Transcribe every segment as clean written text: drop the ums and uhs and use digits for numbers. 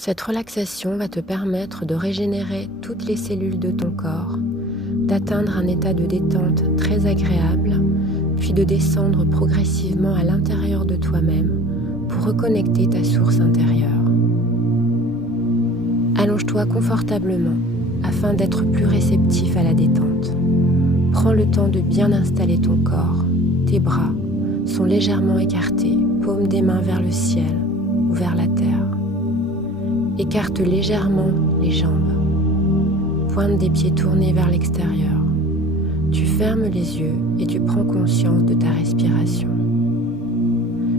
Cette relaxation va te permettre de régénérer toutes les cellules de ton corps, d'atteindre un état de détente très agréable, puis de descendre progressivement à l'intérieur de toi-même pour reconnecter ta source intérieure. Allonge-toi confortablement afin d'être plus réceptif à la détente. Prends le temps de bien installer ton corps. Tes bras sont légèrement écartés, paumes des mains vers le ciel ou vers la terre. Écarte légèrement les jambes. Pointe des pieds tournés vers l'extérieur. Tu fermes les yeux et tu prends conscience de ta respiration.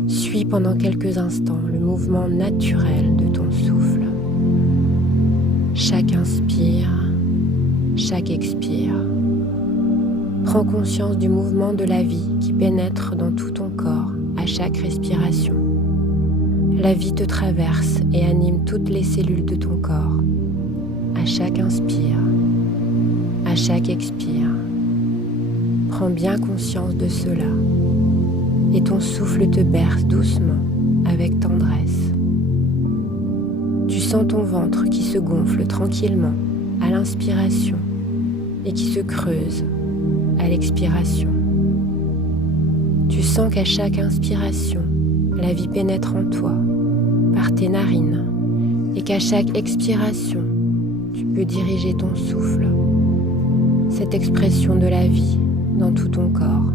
Suis pendant quelques instants le mouvement naturel de ton souffle. Chaque inspire, chaque expire. Prends conscience du mouvement de la vie qui pénètre dans tout ton corps à chaque respiration. La vie te traverse et anime toutes les cellules de ton corps. À chaque inspire, à chaque expire. Prends bien conscience de cela. Et ton souffle te berce doucement, avec tendresse. Tu sens ton ventre qui se gonfle tranquillement à l'inspiration et qui se creuse à l'expiration. Tu sens qu'à chaque inspiration, la vie pénètre en toi par tes narines et qu'à chaque expiration, tu peux diriger ton souffle, cette expression de la vie dans tout ton corps.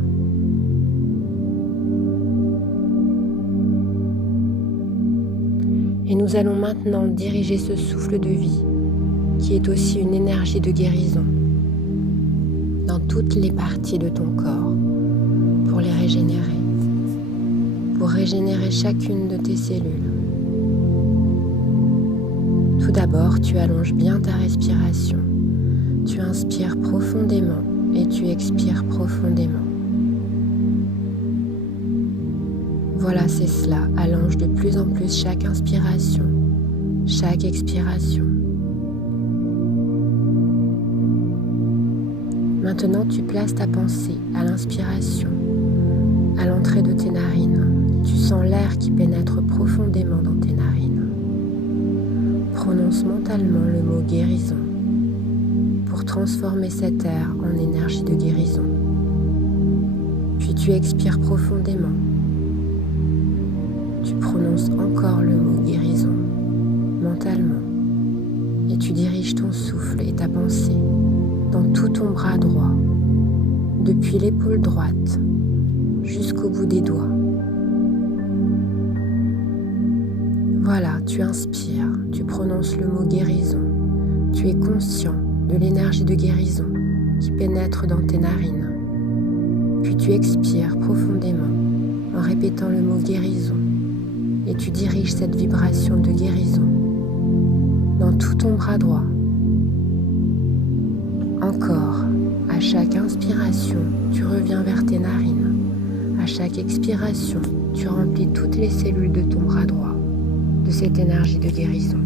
Et nous allons maintenant diriger ce souffle de vie, qui est aussi une énergie de guérison, dans toutes les parties de ton corps, pour les régénérer, pour régénérer chacune de tes cellules. Tout d'abord, tu allonges bien ta respiration. Tu inspires profondément et tu expires profondément. Voilà, c'est cela. Allonge de plus en plus chaque inspiration, chaque expiration. Maintenant, tu places ta pensée à l'inspiration, à l'entrée de tes narines. Tu sens l'air qui pénètre profondément dans tes narines. Prononce mentalement le mot guérison pour transformer cet air en énergie de guérison. Puis tu expires profondément. Tu prononces encore le mot guérison mentalement et tu diriges ton souffle et ta pensée dans tout ton bras droit, depuis l'épaule droite jusqu'au bout des doigts. Voilà, tu inspires, tu prononces le mot guérison, tu es conscient de l'énergie de guérison qui pénètre dans tes narines. Puis tu expires profondément en répétant le mot guérison et tu diriges cette vibration de guérison dans tout ton bras droit. Encore, à chaque inspiration, tu reviens vers tes narines. À chaque expiration, tu remplis toutes les cellules de ton bras droit de cette énergie de guérison.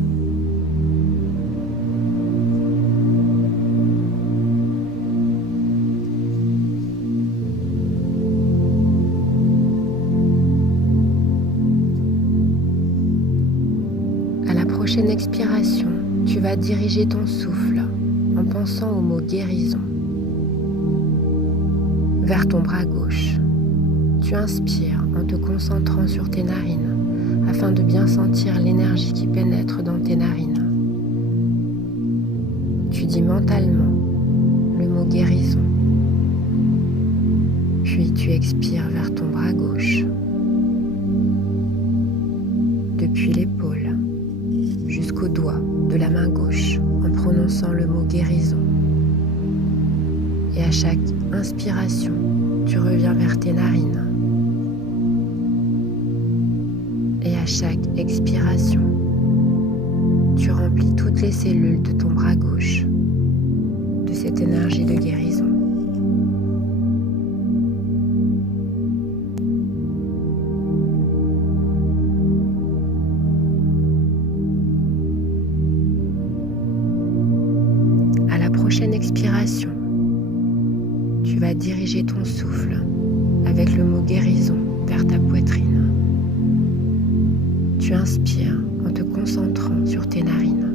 À la prochaine expiration, tu vas diriger ton souffle en pensant au mot guérison vers ton bras gauche. Tu inspires en te concentrant sur tes narines afin de bien sentir l'énergie qui pénètre dans tes narines. Tu dis mentalement le mot guérison. Puis tu expires vers ton bras gauche, depuis l'épaule jusqu'au doigt de la main gauche en prononçant le mot guérison. Et à chaque inspiration, tu reviens vers tes narines. Et à chaque expiration, tu remplis toutes les cellules de ton bras gauche de cette énergie de guérison. À la prochaine expiration, tu vas diriger ton souffle avec le mot guérison vers ta poitrine. Tu Tu inspires en te concentrant sur tes narines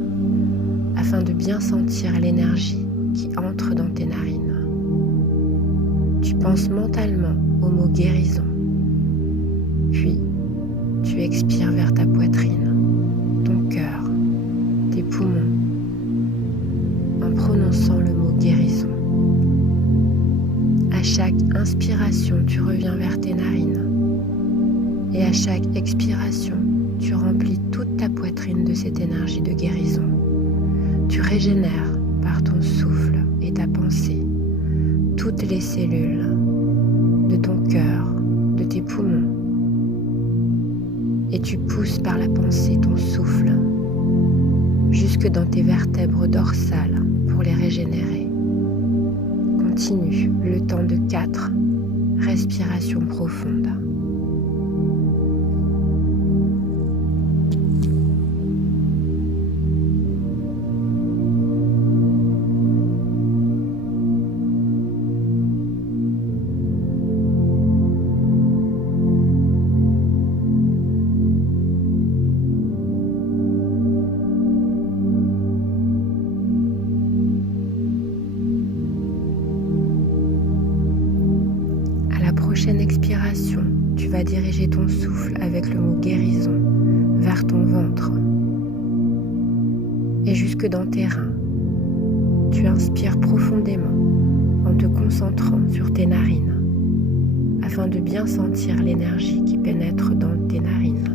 afin de bien sentir l'énergie qui entre dans tes narines. Tu penses mentalement au mot guérison, puis tu expires vers ta poitrine, ton cœur, tes poumons, en prononçant le mot guérison. À chaque inspiration, tu reviens vers tes narines et à chaque expiration, tu remplis toute ta poitrine de cette énergie de guérison. Tu régénères par ton souffle et ta pensée toutes les cellules de ton cœur, de tes poumons. Et tu pousses par la pensée ton souffle jusque dans tes vertèbres dorsales pour les régénérer. Continue le temps de 4 respirations profondes. Prochaine expiration, tu vas diriger ton souffle avec le mot guérison vers ton ventre et jusque dans tes reins. Tu inspires profondément en te concentrant sur tes narines afin de bien sentir l'énergie qui pénètre dans tes narines.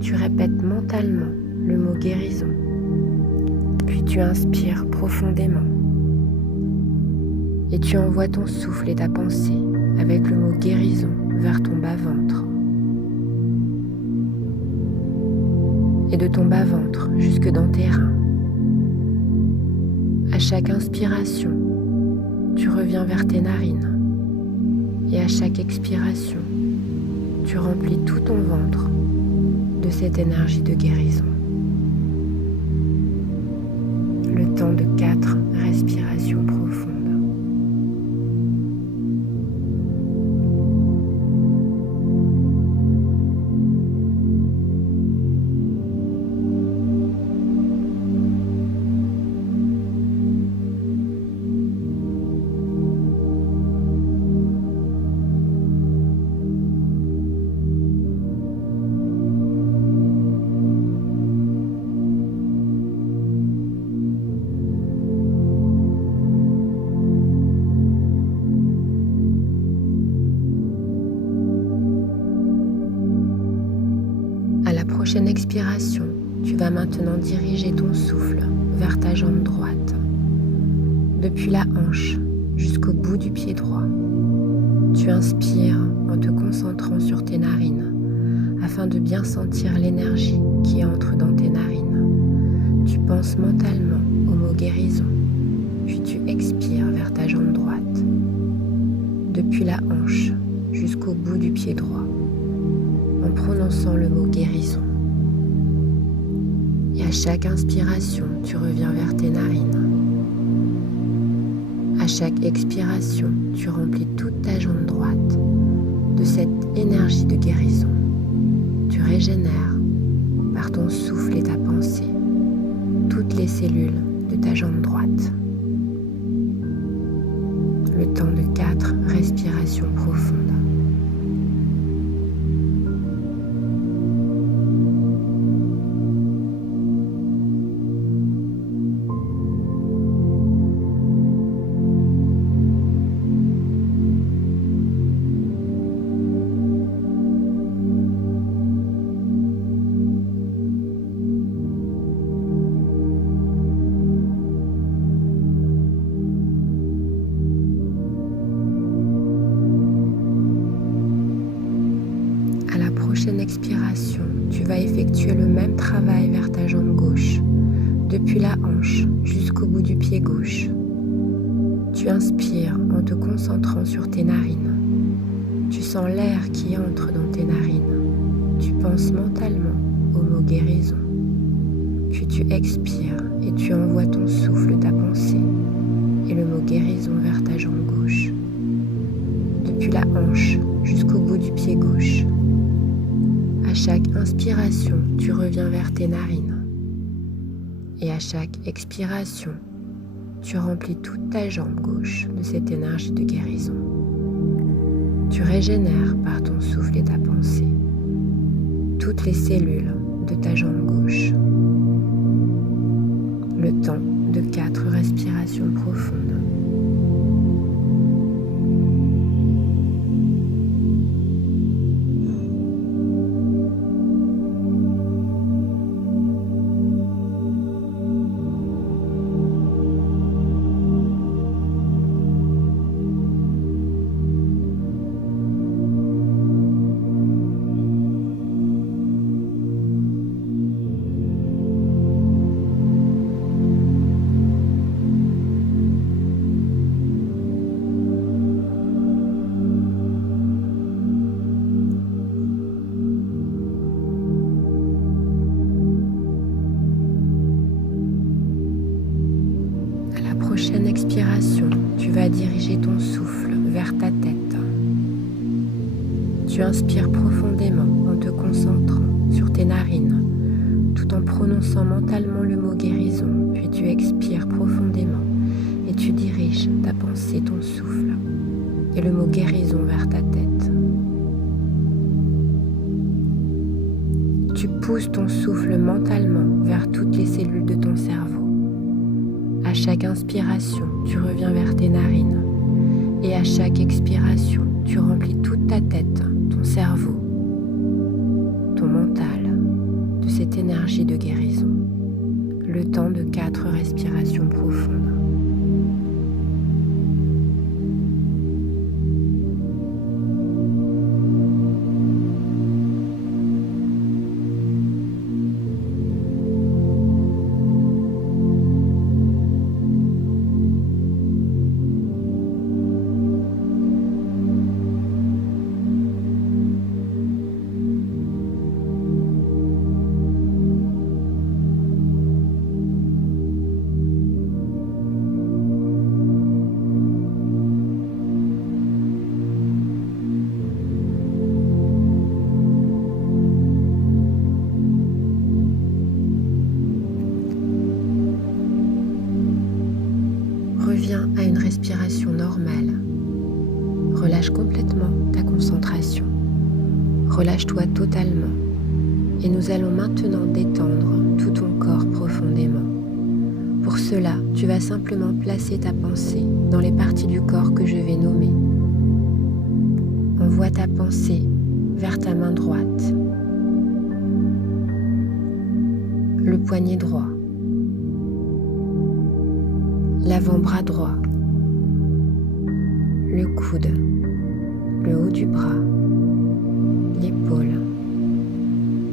Tu répètes mentalement le mot guérison, puis tu inspires profondément et tu envoies ton souffle et ta pensée avec le mot guérison vers ton bas-ventre. Et de ton bas-ventre jusque dans tes reins. À chaque inspiration, tu reviens vers tes narines. Et à chaque expiration, tu remplis tout ton ventre de cette énergie de guérison. Le temps de 4 respirations profondes. Prochaine expiration, tu vas maintenant diriger ton souffle vers ta jambe droite, depuis la hanche jusqu'au bout du pied droit. Tu inspires en te concentrant sur tes narines afin de bien sentir l'énergie qui entre dans tes narines. Tu penses mentalement au mot guérison, puis tu expires vers ta jambe droite, depuis la hanche jusqu'au bout du pied droit, en prononçant le mot guérison. Et à chaque inspiration, tu reviens vers tes narines. À chaque expiration, tu remplis toute ta jambe droite de cette énergie de guérison. Tu régénères par ton souffle et ta pensée toutes les cellules de ta jambe droite. Le temps de 4 respirations profondes. Prochaine expiration, tu vas effectuer le même travail vers ta jambe gauche, depuis la hanche jusqu'au bout du pied gauche. Tu inspires en te concentrant sur tes narines. Tu sens l'air qui entre dans tes narines. Tu penses mentalement au mot guérison. Puis tu expires et tu envoies ton souffle, ta pensée et le mot guérison vers ta jambe gauche, depuis la hanche jusqu'au bout du pied gauche. À À chaque inspiration, tu reviens vers tes narines. Et à chaque expiration, tu remplis toute ta jambe gauche de cette énergie de guérison. Tu régénères par ton souffle et ta pensée toutes les cellules de ta jambe gauche. Le temps de 4 respirations profondes. Prochaine expiration, tu vas diriger ton souffle vers ta tête. Tu inspires profondément en te concentrant sur tes narines, tout en prononçant mentalement le mot guérison, puis tu expires profondément et tu diriges ta pensée, ton souffle et le mot guérison vers ta tête. Tu pousses ton souffle mentalement vers toutes les cellules de ton cerveau. À chaque inspiration, tu reviens vers tes narines et à chaque expiration, tu remplis toute ta tête, ton cerveau, ton mental de cette énergie de guérison. Le temps de 4 respirations profondes. Reviens à une respiration normale. Relâche complètement ta concentration. Relâche-toi totalement. Et nous allons maintenant détendre tout ton corps profondément. Pour cela, tu vas simplement placer ta pensée dans les parties du corps que je vais nommer. Envoie ta pensée vers ta main droite, le poignet droit, l'avant-bras droit, le coude, le haut du bras, l'épaule,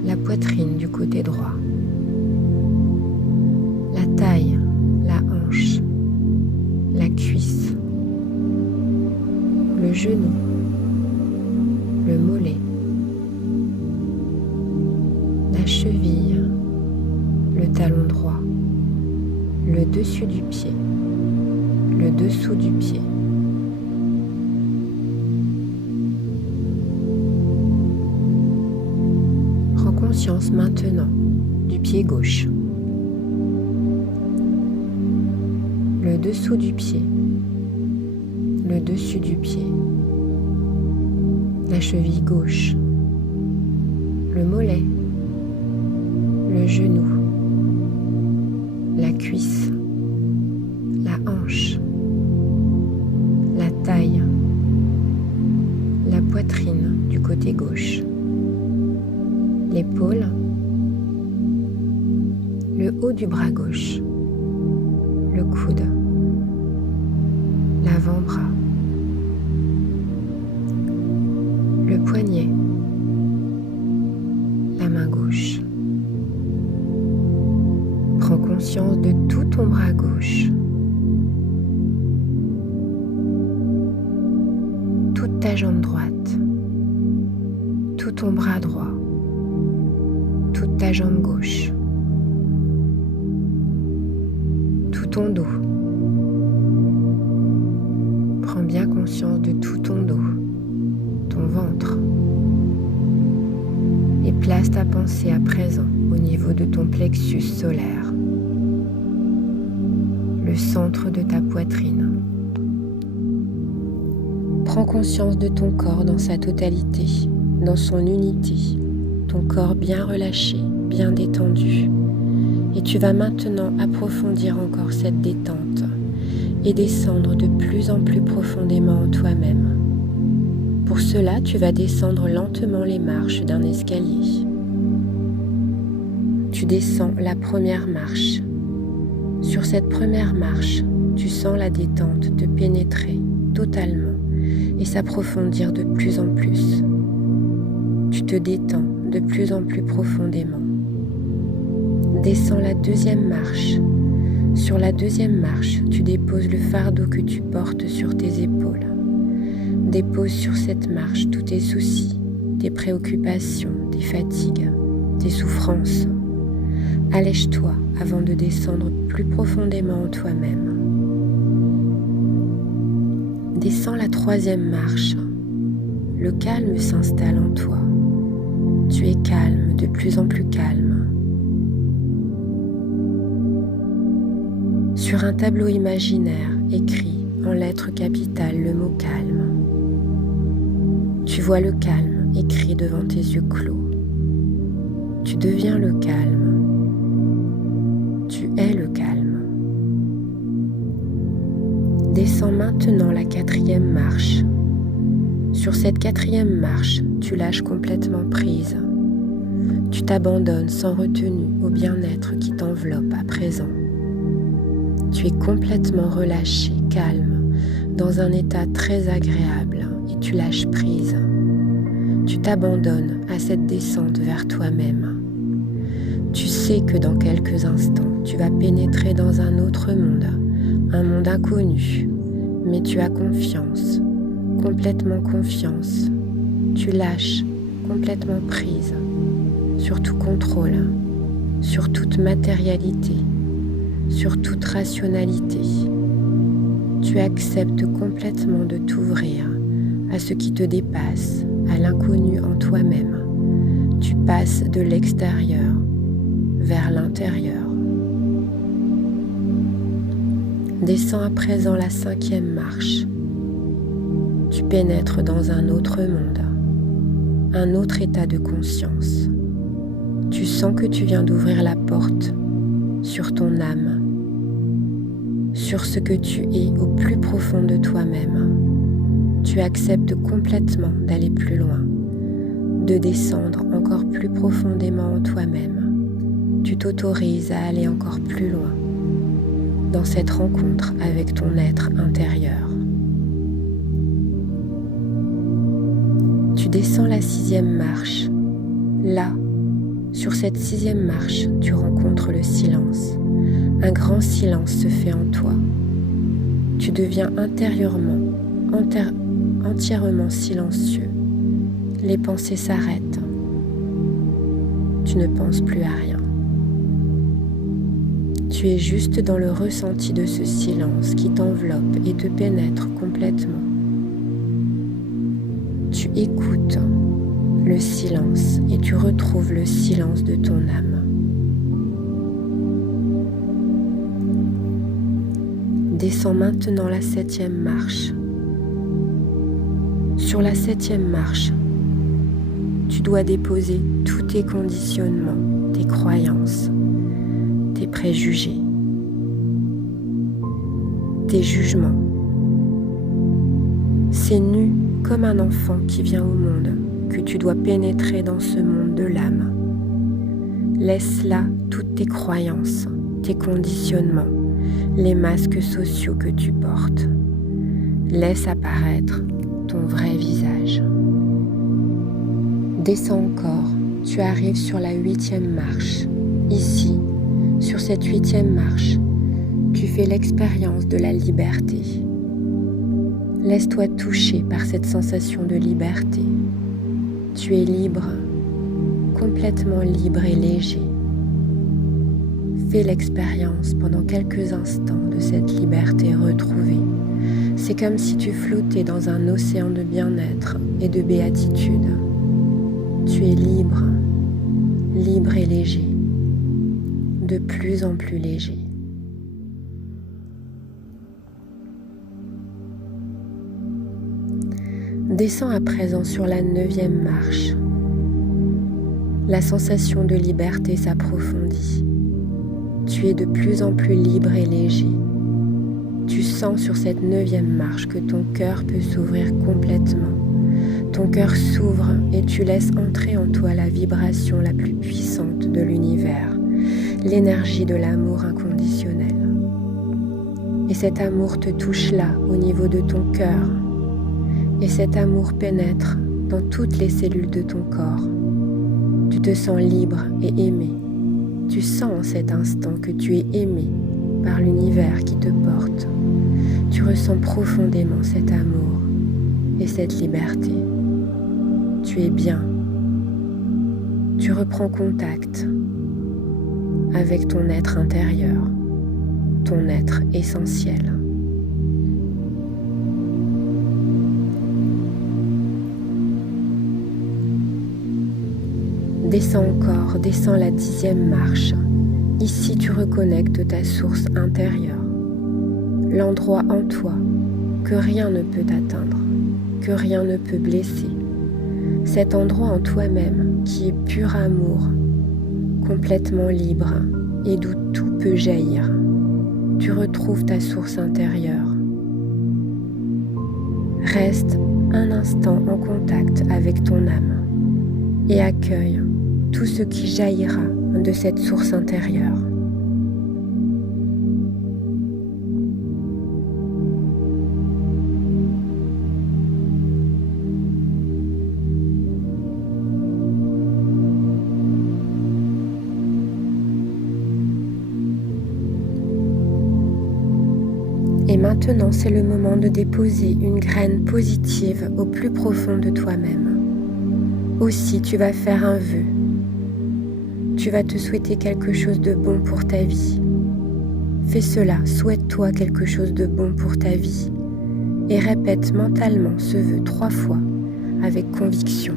la poitrine du côté droit, la taille, la hanche, la cuisse, le genou, le mollet, la cheville, le talon droit, le dessus du pied, le dessous du pied. Prends conscience maintenant du pied gauche, le dessous du pied, le dessus du pied, la cheville gauche, le mollet, le genou, la cuisse, la hanche, la taille, la poitrine du côté gauche, l'épaule, le haut du bras gauche, le coude, l'avant-bras, le poignet, la main gauche. Prends conscience de tout ton bras gauche, toute ta jambe droite, tout ton bras droit, toute ta jambe gauche, tout ton dos. Prends bien conscience de tout ton dos, ton ventre, et Place ta pensée à présent au niveau de ton plexus solaire, le centre de ta poitrine. Prends conscience de ton corps dans sa totalité, dans son unité, ton corps bien relâché, bien détendu. Et tu vas maintenant approfondir encore cette détente et descendre de plus en plus profondément en toi-même. Pour cela, tu vas descendre lentement les marches d'un escalier. Tu descends la première marche. Sur cette première marche, tu sens la détente te pénétrer totalement et s'approfondir de plus en plus. Tu te détends de plus en plus profondément. Descends la deuxième marche. Sur la deuxième marche, tu déposes le fardeau que tu portes sur tes épaules. Dépose sur cette marche tous tes soucis, tes préoccupations, tes fatigues, tes souffrances. Allège-toi avant de descendre plus profondément en toi-même. Descends la troisième marche. Le calme s'installe en toi. Tu es calme, de plus en plus calme. Sur un tableau imaginaire, écris en lettres capitales le mot calme. Tu vois le calme écrit devant tes yeux clos. Tu deviens le calme. Tu es le calme. Descends maintenant la quatrième marche. Sur cette quatrième marche, tu lâches complètement prise. Tu t'abandonnes sans retenue au bien-être qui t'enveloppe à présent. Tu es complètement relâché, calme, dans un état très agréable et tu lâches prise. Tu t'abandonnes à cette descente vers toi-même. Tu sais que dans quelques instants, tu vas pénétrer dans un autre monde, un monde inconnu, mais tu as confiance, complètement confiance. Tu lâches complètement prise sur tout contrôle, sur toute matérialité, sur toute rationalité. Tu acceptes complètement de t'ouvrir à ce qui te dépasse, à l'inconnu en toi-même. Tu passes de l'extérieur vers l'intérieur. Descends à présent la cinquième marche. Tu pénètres dans un autre monde, un autre état de conscience. Tu sens que tu viens d'ouvrir la porte sur ton âme, sur ce que tu es au plus profond de toi-même. Tu acceptes complètement d'aller plus loin, de descendre encore plus profondément en toi-même. Tu t'autorises à aller encore plus loin dans cette rencontre avec ton être intérieur. Tu descends la sixième marche. Là, sur cette sixième marche, tu rencontres le silence. Un grand silence se fait en toi. Tu deviens intérieurement, entièrement silencieux. Les pensées s'arrêtent. Tu ne penses plus à rien. Tu es juste dans le ressenti de ce silence qui t'enveloppe et te pénètre complètement. Tu écoutes le silence et tu retrouves le silence de ton âme. Descends maintenant la septième marche. Sur la septième marche, tu dois déposer tous tes conditionnements, tes croyances, tes préjugés, tes jugements. C'est nu comme un enfant qui vient au monde que tu dois pénétrer dans ce monde de l'âme. Laisse là toutes tes croyances, tes conditionnements, les masques sociaux que tu portes. Laisse apparaître ton vrai visage. Descends encore, tu arrives sur la huitième marche. Ici, sur cette huitième marche, tu fais l'expérience de la liberté. Laisse-toi toucher par cette sensation de liberté. Tu es libre, complètement libre et léger. Fais l'expérience pendant quelques instants de cette liberté retrouvée. C'est comme si tu flottais dans un océan de bien-être et de béatitude. Tu es libre, libre et léger, de plus en plus léger. Descends à présent sur la 9e marche. La sensation de liberté s'approfondit. Tu es de plus en plus libre et léger. Tu sens sur cette 9e marche que ton cœur peut s'ouvrir complètement. Ton cœur s'ouvre et tu laisses entrer en toi la vibration la plus puissante de l'univers, l'énergie de l'amour inconditionnel. Et cet amour te touche là, au niveau de ton cœur. Et cet amour pénètre dans toutes les cellules de ton corps. Tu te sens libre et aimé. Tu sens en cet instant que tu es aimé par l'univers qui te porte. Tu ressens profondément cet amour et cette liberté. Tu es bien. Tu reprends contact avec ton être intérieur, ton être essentiel. Descends encore, descends la 10e marche. Ici, tu reconnectes ta source intérieure, l'endroit en toi que rien ne peut atteindre, que rien ne peut blesser. Cet endroit en toi-même qui est pur amour, complètement libre et d'où tout peut jaillir. Tu retrouves ta source intérieure. Reste un instant en contact avec ton âme et accueille tout ce qui jaillira de cette source intérieure. Et maintenant, c'est le moment de déposer une graine positive au plus profond de toi-même. Aussi, tu vas faire un vœu. Tu vas te souhaiter quelque chose de bon pour ta vie. Fais cela, souhaite-toi quelque chose de bon pour ta vie et répète mentalement ce vœu 3 fois avec conviction.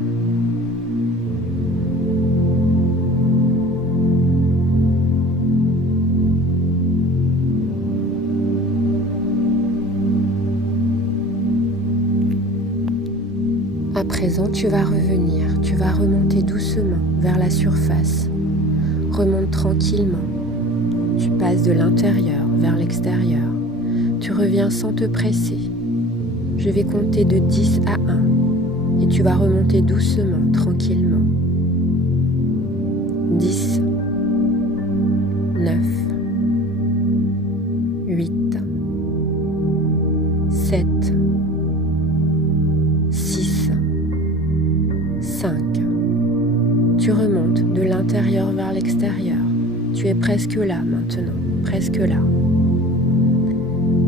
À présent, tu vas revenir, tu vas remonter doucement vers la surface. Remonte tranquillement. Tu passes de l'intérieur vers l'extérieur. Tu reviens sans te presser. Je vais compter de 10 à 1 et tu vas remonter doucement, tranquillement. 10, 9, 8, 7, 6, 5. Tu remontes de l'intérieur vers l'extérieur. Tu es presque là maintenant, presque là.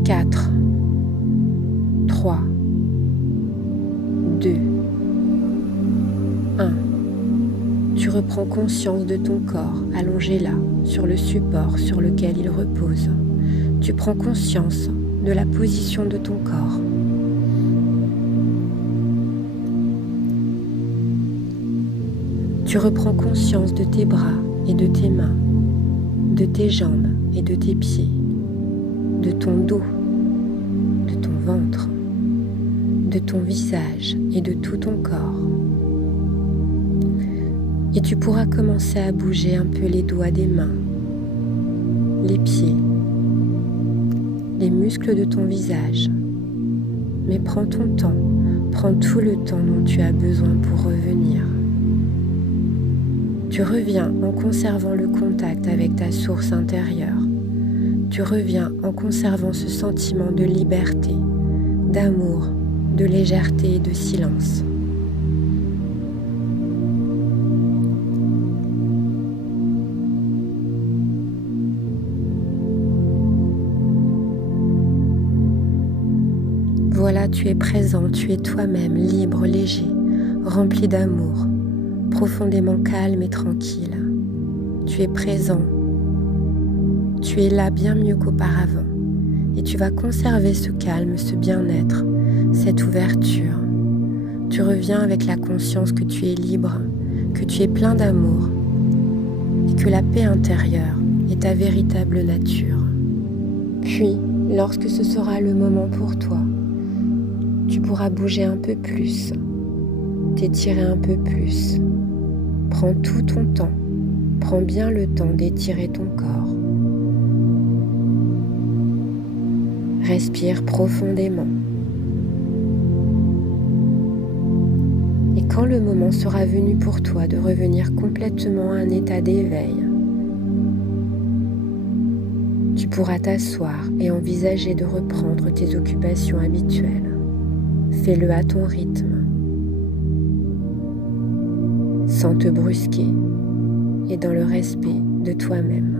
4, 3, 2, 1. Tu reprends conscience de ton corps allongé là, sur le support sur lequel il repose. Tu prends conscience de la position de ton corps. Tu reprends conscience de tes bras et de tes mains, de tes jambes et de tes pieds, de ton dos, de ton ventre, de ton visage et de tout ton corps. Et tu pourras commencer à bouger un peu les doigts des mains, les pieds, les muscles de ton visage. Mais prends ton temps, prends tout le temps dont tu as besoin pour revenir. Tu reviens en conservant le contact avec ta source intérieure. Tu reviens en conservant ce sentiment de liberté, d'amour, de légèreté et de silence. Voilà, tu es présent, tu es toi-même, libre, léger, rempli d'amour, profondément calme et tranquille. Tu es présent, tu es là bien mieux qu'auparavant et tu vas conserver ce calme, ce bien-être, cette ouverture. Tu reviens avec la conscience que tu es libre, que tu es plein d'amour et que la paix intérieure est ta véritable nature. Puis, lorsque ce sera le moment pour toi, tu pourras bouger un peu plus, t'étirer un peu plus. Prends tout ton temps, prends bien le temps d'étirer ton corps. Respire profondément. Et quand le moment sera venu pour toi de revenir complètement à un état d'éveil, tu pourras t'asseoir et envisager de reprendre tes occupations habituelles. Fais-le à ton rythme, sans te brusquer et dans le respect de toi-même.